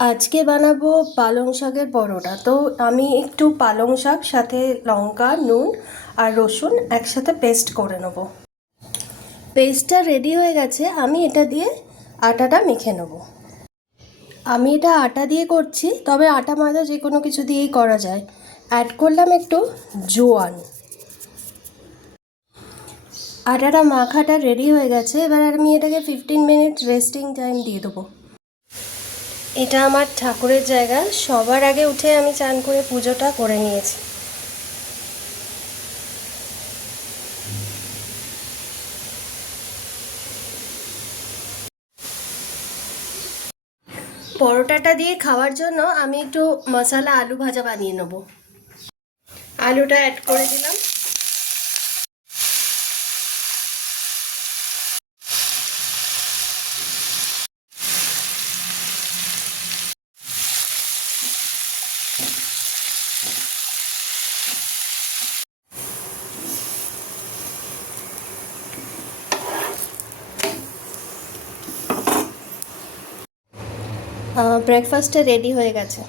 আজকে বানাবো পালং শাকের পরোটা। তো আমি একটু পালং শাক সাথে লঙ্কা, নুন আর রসুন একসাথে পেস্ট করে নেব। পেস্টটা রেডি হয়ে গেছে, আমি এটা দিয়ে আটাটা মেখে নেব। আমি এটা আটা দিয়ে করছি, তবে আটা ময়দা যে কোনো কিছু দিয়েই করা যায়। অ্যাড করলাম একটু জোয়ান। আটাটা মাখাটা রেডি হয়ে গেছে, এবার আমি এটাকে 15 মিনিট রেস্টিং টাইম দিয়ে দেবো। এটা আমার ঠাকুরের জায়গা, সবার আগে উঠে আমি চান করে পুজোটা করে নিয়েছি। পরোটাটা দিয়ে খাওয়ার জন্য আমি একটু মশলা আলু ভাজা বানিয়ে নেব। আলুটা অ্যাড করে দিলাম। ব্রেকফাস্টটা রেডি হয়ে গেছে।